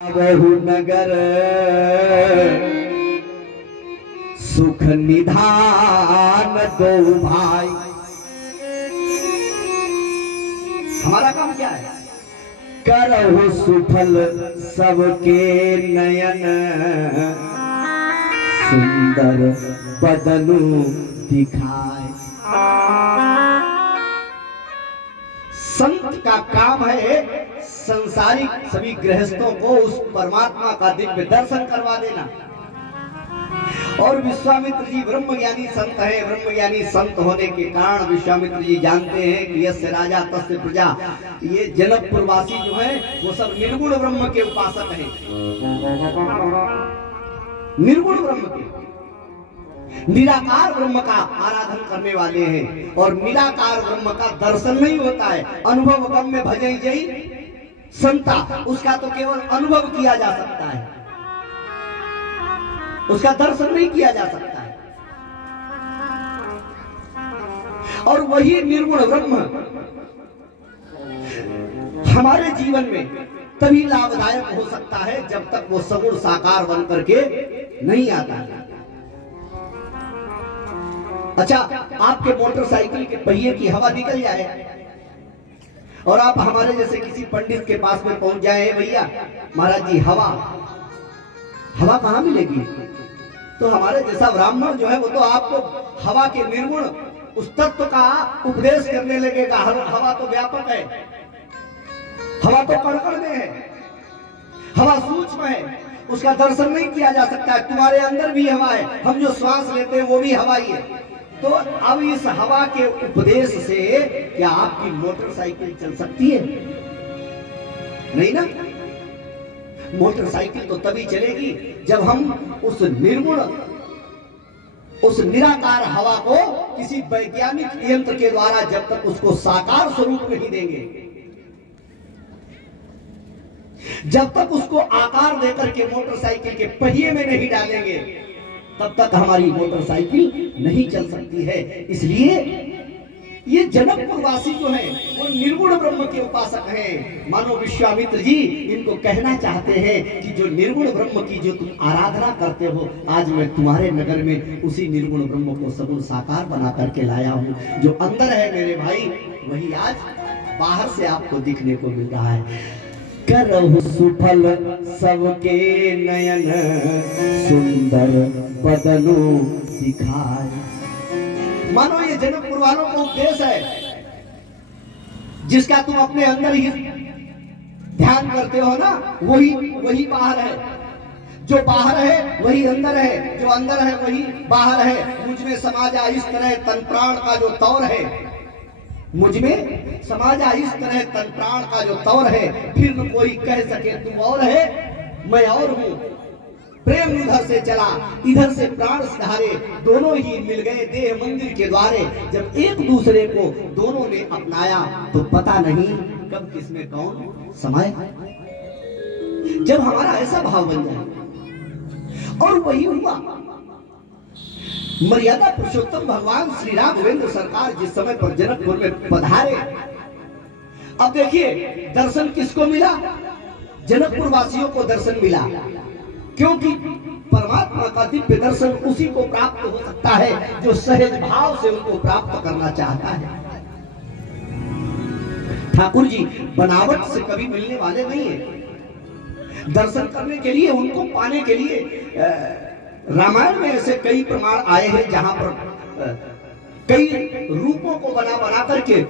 बहु नगर सुख निधान दो भाई। हमारा काम क्या है? करहु सुफल सबके नयन सुंदर बदनु दिखाए। संत का काम है संसारिक सभी गृहस्थों को उस परमात्मा का दिव्य दर्शन करवा देना। और विश्वामित्र जी ब्रह्मज्ञानी संत है। ब्रह्मज्ञानी संत होने के कारण विश्वामित्र जी जानते हैं कि यस्य राजा तस्य प्रजा। ये जनकपुर वासी जो है वो सब निर्गुण ब्रह्म के उपासक हैं। निर्गुण ब्रह्म के, निराकार ब्रह्म का आराधन करने वाले हैं। और निराकार ब्रह्म का दर्शन नहीं होता है। अनुभव गम्य भजई जई संता, उसका तो केवल अनुभव किया जा सकता है, उसका दर्शन नहीं किया जा सकता है। और वही निर्गुण ब्रह्म हमारे जीवन में तभी लाभदायक हो सकता है जब तक वो सगुण साकार बन करके नहीं आता। अच्छा, आपके मोटरसाइकिल के पहिए की हवा निकल जाए और आप हमारे जैसे किसी पंडित के पास में पहुंच जाए, भैया महाराज जी हवा कहां मिलेगी? तो हमारे जैसा ब्राह्मण जो है वो तो आपको हवा के निर्गुण उस तत्व का उपदेश करने लगेगा। हवा तो व्यापक है, हवा तो कण-कण में है, हवा सूक्ष्म है, उसका दर्शन नहीं किया जा सकता है। तुम्हारे अंदर भी हवा है, हम जो श्वास लेते हैं वो भी हवा ही है। तो अब इस हवा के उपदेश से क्या आपकी मोटरसाइकिल चल सकती है? नहीं ना। मोटरसाइकिल तो तभी चलेगी जब हम उस निर्गुण, उस निराकार हवा को किसी वैज्ञानिक यंत्र के द्वारा जब तक उसको साकार स्वरूप नहीं देंगे, जब तक उसको आकार देकर के मोटरसाइकिल के पहिए में नहीं डालेंगे, तब तक हमारी मोटरसाइकिल नहीं चल सकती है। इसलिए ये जनकपुर वासी जो है वो निर्गुण ब्रह्म के उपासक हैं। मानो विश्वामित्र जी इनको कहना चाहते हैं कि जो निर्गुण ब्रह्म की जो तुम आराधना करते हो, आज मैं तुम्हारे नगर में उसी निर्गुण ब्रह्म को सगुण साकार बना करके लाया हूँ। जो अंदर है मेरे भाई, वही आज बाहर से आपको दिखने को मिल रहा है। करहु सुफल सबके नयन सुंदर बदनु दिखाए। मानो ये जनकपुर वालों को उपदेश है जिसका तुम अपने अंदर ही ध्यान करते हो ना, वही बाहर है। जो बाहर है वही अंदर है, जो अंदर है वही बाहर है। मुझ में समाजा इस तरह तन प्राण का जो तौर है, मुझ में समाजा इस तरह तन प्राण का जो तौर है, फिर न कोई कह सके तुम और है मैं और हूं। प्रेम उधर से चला इधर से प्राण सिधारे, दोनों ही मिल गए देह मंदिर के द्वारे। जब एक दूसरे को दोनों ने अपनाया तो पता नहीं कब किसमें कौन समाए। जब हमारा ऐसा भाव बन जाए, और वही हुआ। मर्यादा पुरुषोत्तम भगवान श्री राम गोविंद सरकार जिस समय पर जनकपुर में पधारे, अब देखिए दर्शन किसको मिला? जनकपुर वासियों को दर्शन मिला, क्योंकि परमात्मा का दिव्य दर्शन उसी को प्राप्त हो सकता है जो सहज भाव से उनको प्राप्त करना चाहता है। ठाकुर जी बनावट से कभी मिलने वाले नहीं है। दर्शन करने के लिए, उनको पाने के लिए रामायण में ऐसे कई प्रमाण आए हैं जहां पर कई रूपों को बना करके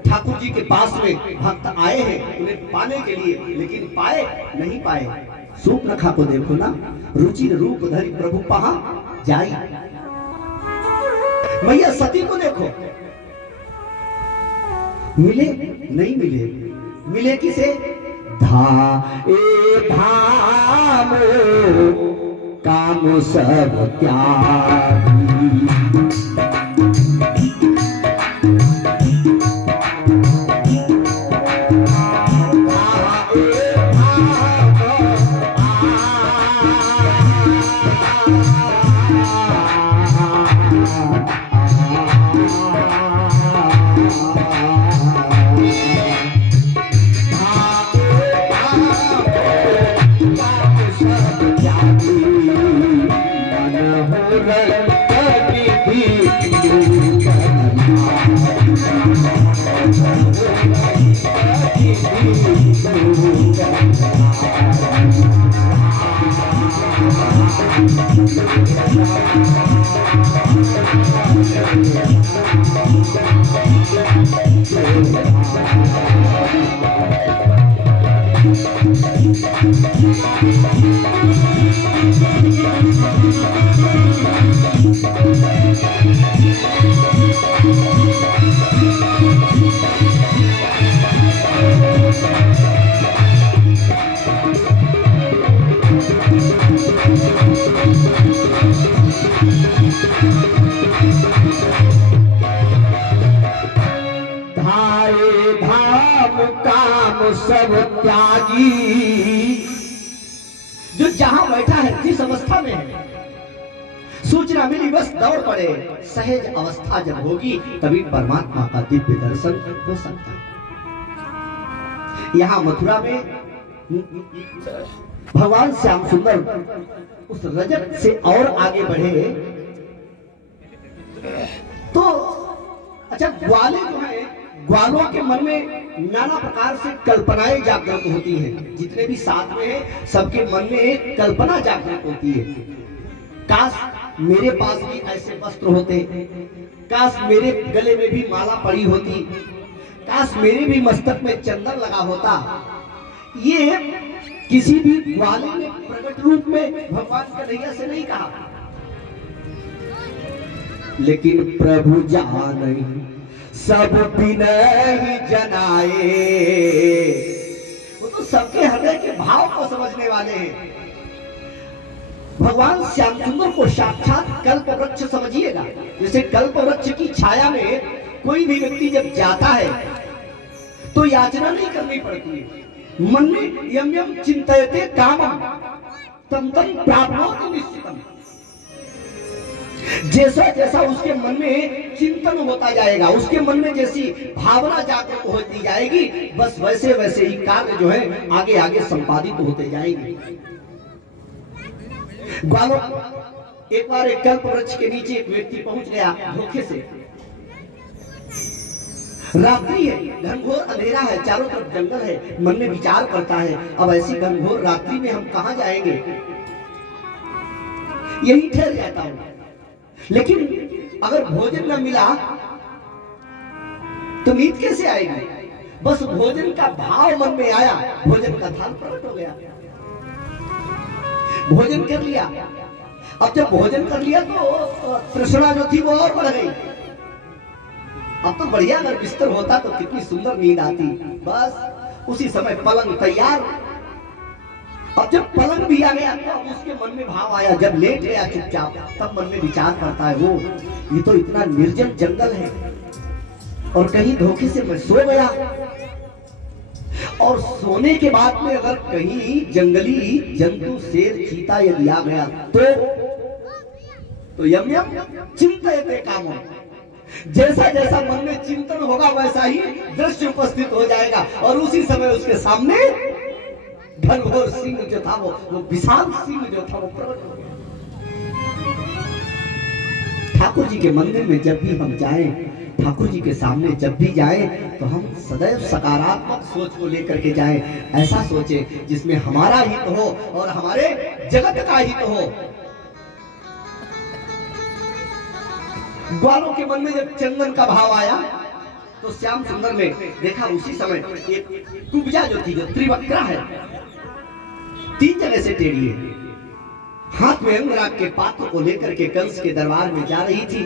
ठाकुर जी के पास में भक्त आए हैं उन्हें पाने के लिए, लेकिन पाए नहीं पाए। सूर्पनखा को देखो ना, रुचि रूप धरि प्रभु पहा जाई। मैया सती को देखो, मिले नहीं मिले, मिले किसे? धाम काम सब त्यागी। सब त्यागी, जो जहां बैठा है जिस अवस्था में है, सूचना मिली बस दौड़ पड़े। सहज अवस्था जब होगी तभी परमात्मा का दिव्य दर्शन हो सकता है। यहां मथुरा में भगवान श्याम सुंदर उस रजत से और आगे बढ़े तो अच्छा, ग्वाले जो है, ग्वालों के मन में नाना प्रकार से कल्पनाएं जागृत होती हैं। जितने भी साथ में हैं सबके मन में एक कल्पना जागृत होती है। काश मेरे पास भी ऐसे वस्त्र होते, काश मेरे गले में भी माला पड़ी होती, काश मेरे भी मस्तक में चंदन लगा होता। ये किसी भी ग्वाले ने प्रकट रूप में भगवान कन्हैया से नहीं कहा, लेकिन प्रभु जाने सब विनय जनाए। वो तो सबके हृदय के भाव को समझने वाले हैं। भगवान श्याम सुंदर को साक्षात कल्प वृक्ष समझिएगा। जैसे कल्प वृक्ष की छाया में कोई भी व्यक्ति जब जाता है तो याचना नहीं करनी पड़ती है। मन में यम यम चिंतयते कामम तम तम प्राप्नोति निश्चितम। जैसा जैसा उसके मन में चिंतन होता जाएगा, उसके मन में जैसी भावना जागृत होती जाएगी, बस वैसे वैसे ही कार्य जो है आगे आगे संपादित होते जाएंगे। ग्वालों, एक बार एक कल्प वृक्ष के नीचे एक व्यक्ति पहुंच गया धोखे से। रात्रि है, घनघोर अंधेरा है, चारों तरफ जंगल है। मन में विचार करता है, अब ऐसी घनघोर रात्रि में हम कहां जाएंगे, यही ठहर जाता हूं। लेकिन अगर भोजन न मिला तो नींद कैसे आएगी। बस भोजन का भाव मन में आया, भोजन का थाल प्रकट हो गया, भोजन कर लिया। अब जब भोजन कर लिया तो तृष्णा जो थी वो और बढ़ गई। अब तो बढ़िया अगर बिस्तर होता तो कितनी सुंदर नींद आती। बस उसी समय पलंग तैयार। अब जब पलंग भी आ गया तो अब उसके मन में भाव आया, जब लेट गया चुपचाप, तब मन में विचार करता है, वो ये तो इतना निर्जन जंगल है और कहीं धोखे से मैं सो गया। और सोने के बाद में अगर कहीं जंगली जंतु शेर चीता यदि आ गया तो यम यम चिंतयते कामम। जैसा जैसा मन में चिंतन होगा वैसा ही दृश्य उपस्थित हो जाएगा और उसी समय उसके सामने घनघोर सिंह जो था वो विशाल सिंह जो था वो प्रकट हो गया। ठाकुर जी के मंदिर में जब भी हम जाएं, ठाकुर जी के सामने जब भी जाएं तो हम सदैव सकारात्मक सोच को लेकर के जाएं। ऐसा सोचें जिसमें हमारा हित हो और हमारे जगत का हित हो। ग्वालों के मन में जब चंदन का भाव आया तो श्याम सुंदर ने देखा उसी समय एक कुब्जा जो थी, जो त्रिवक्रा है, 3 जगह से टेढ़ी है, हाथ में अंगराग के पात्र को लेकर के कंस के दरबार में जा रही थी।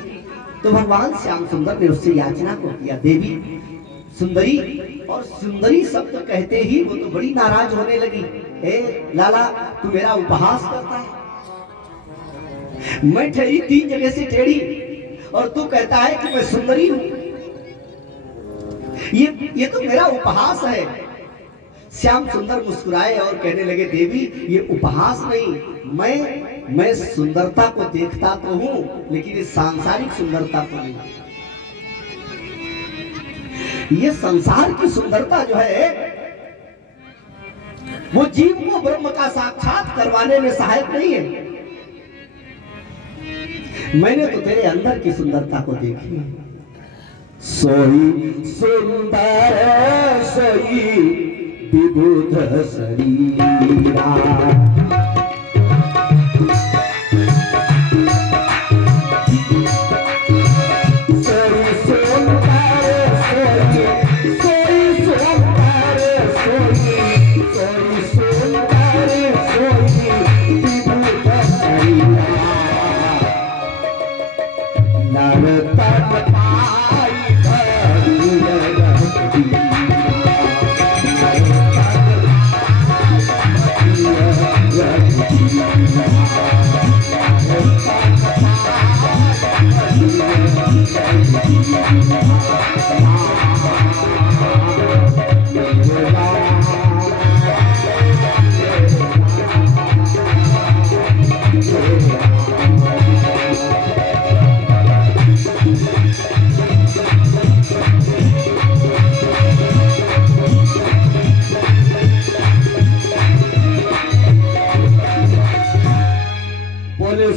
तो भगवान श्याम सुंदर ने उससे याचना को किया, देवी सुंदरी। और सुंदरी शब्द कहते ही वो तो बड़ी नाराज होने लगी। ए लाला, तू मेरा उपहास करता है, मैं ठहरी 3 जगह से टेढ़ी और तू कहता है कि मैं सुंदरी हूं। ये तो मेरा उपहास है। श्याम सुंदर मुस्कुराए और कहने लगे, देवी ये उपहास नहीं, मैं सुंदरता को देखता तो हूं लेकिन ये सांसारिक सुंदरता को नहीं। ये संसार की सुंदरता जो है वो जीव को ब्रह्म का साक्षात करवाने में सहायक नहीं है। मैंने तो तेरे अंदर की सुंदरता को देखी। सोई सुंदर सोई विबुध शरीरा, सोई सुंदर सोई, सोई सुंदर सोई, सोई सुंदर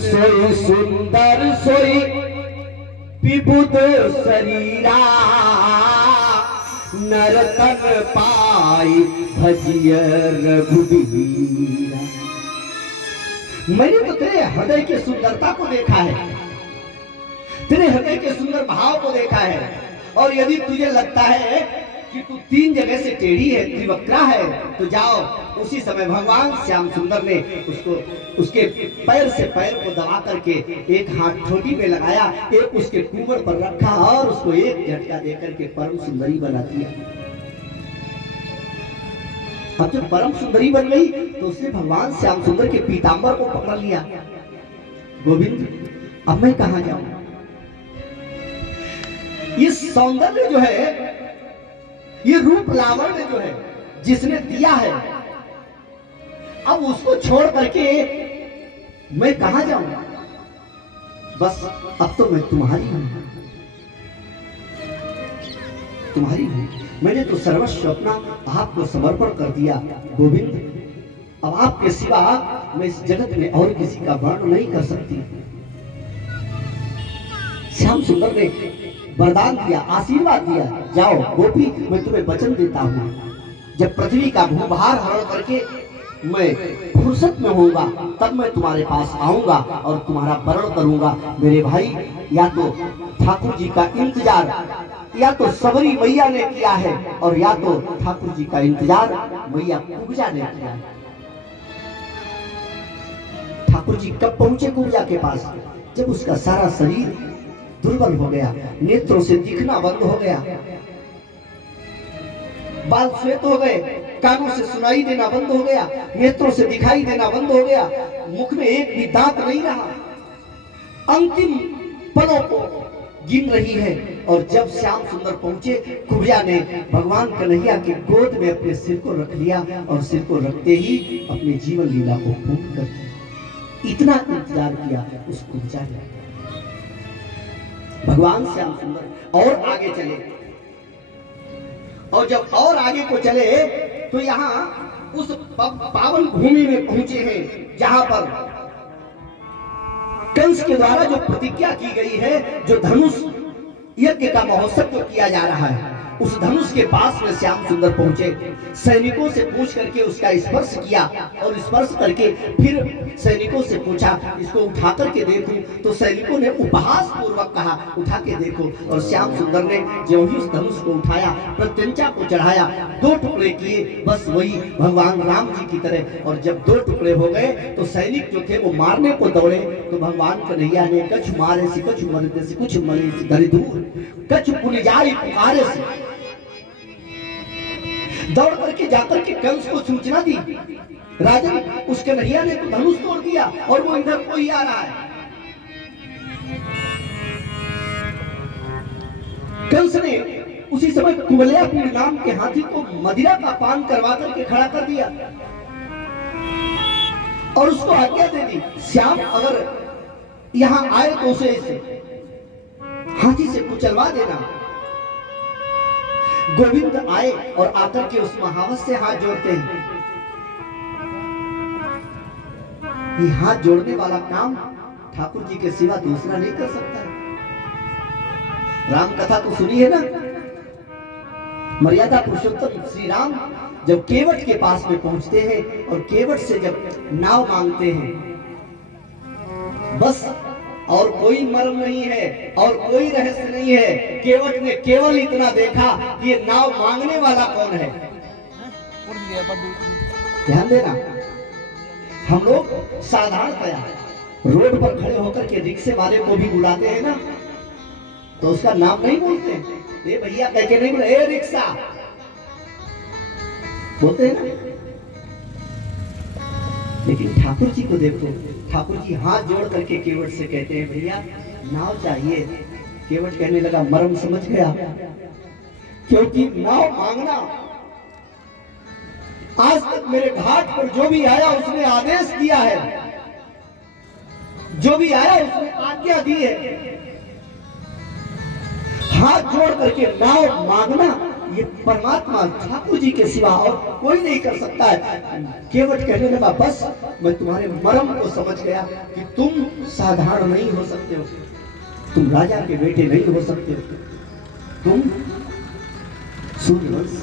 सोई सुंदर सोई विबुध शरीरा, नरतन पाई भजिय रघुबीरा। मैंने तो तेरे हृदय की सुंदरता को देखा है, तेरे हृदय के सुंदर भाव को देखा है, और यदि तुझे लगता है कि तू तीन जगह से टेढ़ी है, त्रिवक्रा है, तो जाओ। उसी समय भगवान श्याम सुंदर ने उसको उसके पैर से पैर को दबा करके एक हाथ ठोटी में लगाया, एक उसके कुंवर पर रखा और उसको एक झटका देकर के परम सुंदरी बना दिया। अब जब परम सुंदरी बन गई तो उसने भगवान श्याम सुंदर के पीतांबर को पकड़ लिया। गोविंद, अब मैं कहां जाऊं? ये सौंदर्य जो है, ये रूप लावण्य जो है जिसने दिया है, अब उसको छोड़ करके मैं कहां जाऊं? बस अब तो मैं तुम्हारी हूं, तुम्हारी हूं। मैंने तो सर्वस्व अपना आपको समर्पण कर दिया। गोविंद, अब आपके सिवा मैं इस जगत में और किसी का वर्णन नहीं कर सकती। श्याम सुंदर ने वरदान दिया, आशीर्वाद दिया, जाओ गोपी, मैं तुम्हें वचन देता हूं, जब पृथ्वी का भूभार हरण करके मैं फुर्सत में होऊंगा तब मैं तुम्हारे पास आऊंगा और तुम्हारा वरण करूंगा। मेरे भाई, या तो ठाकुर जी का इंतजार या तो सबरी मैया ने किया है, और या तो ठाकुर जी का इंतजार मैया कुब्जा ने किया है। ठाकुर जी कब पहुंचे कुब्जा के पास? जब उसका सारा शरीर दुर्बल हो गया, नेत्रों से दिखना बंद हो गया, बाल श्वेत हो गए, कानों से सुनाई देना बंद हो गया, नेत्रों से दिखाई देना बंद हो गया, मुख में एक भी दांत नहीं रहा, अंतिम पलों को गिन रही है। और जब श्याम सुंदर पहुंचे, कुब्जा ने भगवान कन्हैया की गोद में अपने सिर को रख लिया, और सिर को रखते ही अपने जीवन लीला को पूर्ण कर दिया। इतना इंतजार किया उस कुब्जा ने। भगवान श्याम सुंदर और आगे चले, और जब और आगे को चले तो यहाँ उस पावन भूमि में पहुंचे हैं जहां पर कंस के द्वारा जो प्रतिज्ञा की गई है, जो धनुष यज्ञ का महोत्सव जो किया जा रहा है, उस धनुष के पास में श्याम सुंदर पहुंचे। सैनिकों से पूछ करके उसका स्पर्श किया, और स्पर्श करके फिर सैनिकों से पूछा इसको उठा करके देखूं, तो सैनिकों ने उपहास पूर्वक कहा उठा के देखो। और श्याम सुंदर ने जो ही उस धनुष को उठाया, प्रत्यंचा को चढ़ाया, दो टुकड़े किए, बस वही भगवान राम जी की तरह। और जब दो टुकड़े हो गए तो सैनिक जो थे वो मारने को दौड़े, तो भगवान कन्हैया ने कछु मारे से कछु मरते से कुछ मरे से धरी दूर, कछु पुलिजारी पुकारे से दौड़ करके जाकर के कंस को सूचना दी, राजन उस कन्हैया ने तो धनुष तोड़ दिया और वो इधर कोई आ रहा है। कंस ने उसी समय कुवलयापुर नाम के हाथी को मदिरा का पान करवा करके खड़ा कर दिया और उसको आज्ञा दे दी, श्याम अगर यहां आए तो उसे हाथी से कुचलवा देना। गोविंद आए और आकर के उस महावत से हाथ जोड़ते हैं। ये हाथ जोड़ने वाला काम ठाकुर जी के सिवा दूसरा नहीं कर सकता है। राम कथा तो सुनी है ना, मर्यादा पुरुषोत्तम श्री राम जब केवट के पास में पहुंचते हैं और केवट से जब नाव मांगते हैं, बस और कोई मर्म नहीं है और कोई रहस्य नहीं है। केवट ने केवल इतना देखा कि ये नाव मांगने वाला कौन है। ध्यान देना, हम लोग साधारणतया रोड पर खड़े होकर के रिक्शे वाले को भी बुलाते हैं ना, तो उसका नाम नहीं बोलते, ए भैया कह के नहीं बोले, ए रिक्शा बोलते हैं ना। लेकिन ठाकुर जी को देखो, ठाकुर जी हाथ जोड़ करके केवट से कहते हैं भैया नाव चाहिए। केवट कहने लगा मर्म समझ गया, क्योंकि नाव मांगना आज तक मेरे घाट पर जो भी आया उसने आदेश दिया है, जो भी आया उसने आज्ञा दी है। हाथ जोड़ करके नाव मांगना ये परमात्मा ठाकुर जी के सिवा और कोई नहीं कर सकता है। केवट कहने लगा, बस मैं तुम्हारे मर्म को समझ गया कि तुम साधारण नहीं हो सकते हो, तुम राजा के बेटे नहीं हो सकते हो, तुम सूर्यवंश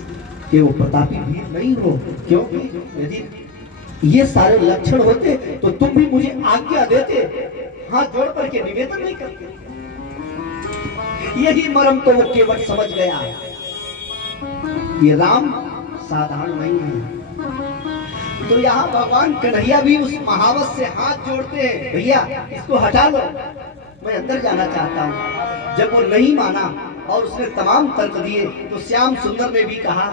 के वो प्रतापी वीर नहीं हो, क्योंकि यदि ये सारे लक्षण होते तो तुम भी मुझे आज्ञा देते, हाथ जोड़ करके निवेदन नहीं करते। यही मर्म तो वो केवट समझ गया, ये राम साधारण नहीं है। तो यहाँ भगवान कन्हैया भी उस महावत से हाथ जोड़ते हैं, भैया इसको हटा लो, मैं अंदर जाना चाहता हूँ। जब वो नहीं माना और उसने तमाम तर्क दिए तो श्याम सुंदर ने भी कहा,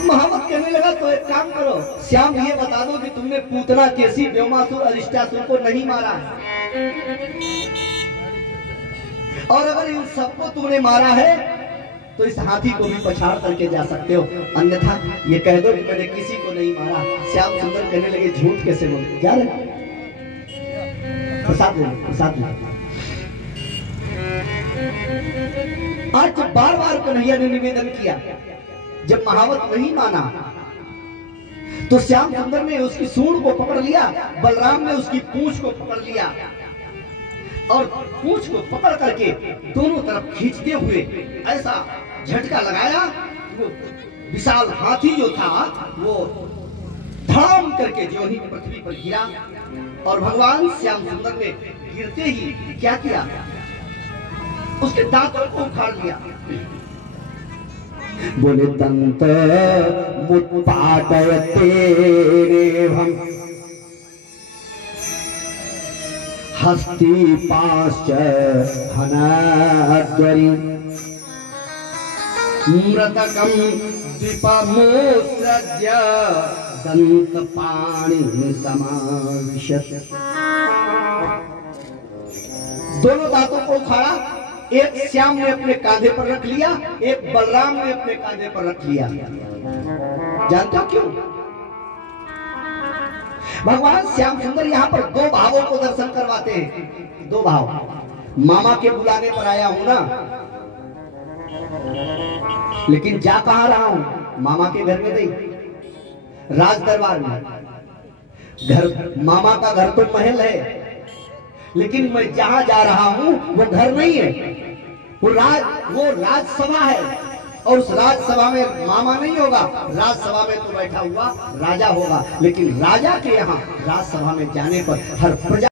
महावत कहने लगा, तो एक काम करो श्याम, ये बता दो कि तुमने पूतना, केसी, व्योमासुर, अरिष्टासुर को नहीं मारा है, और अगर इन सबको तुमने मारा है तो इस हाथी को भी पछाड़ करके जा सकते हो, अन्यथा ये कह दो कि मैंने किसी को नहीं मारा। श्याम सुंदर कहने लगे, झूठ कैसे बोले, क्या रहे प्रसाद ले, प्रसाद ले। आज बार बार कन्हैया ने निवेदन किया, जब महावत नहीं माना तो श्याम सुंदर ने उसकी सूंड को पकड़ लिया, बलराम ने उसकी पूंछ को पकड़ लिया और पूंछ को पकड़ करके दोनों तरफ खींचते हुए ऐसा झटका लगाया, वो विशाल हाथी जो था वो धड़ाम करके जो ही पृथ्वी पर गिरा, और भगवान श्याम सुंदर ने गिरते ही क्या किया, उसके दांतों को उखाड़ लिया। बोले, दंत मुत्पाटयते रेवम हस्ती पाश्च हनाद्वरि मृतकम द्विपमोत्सृज्य दंत पाणि समाविशत्। दोनों दांतों को उखाड़ा, एक श्याम ने अपने कांधे पर रख लिया, एक बलराम ने अपने कांधे पर रख लिया। जानते हो क्यों? भगवान श्याम सुंदर यहाँ पर दो भावों को दर्शन करवाते हैं। दो भाव, मामा के बुलाने पर आया हूं ना, लेकिन जा कहां रहा हूं, मामा के घर में नहीं, राज दरबार में। घर, मामा का घर तो महल है, लेकिन मैं जहां जा रहा हूं वो घर नहीं है, वो राजसभा है, और उस राजसभा में मामा नहीं होगा, राजसभा में तो बैठा हुआ राजा होगा। लेकिन राजा के यहाँ राजसभा में जाने पर हर प्रजा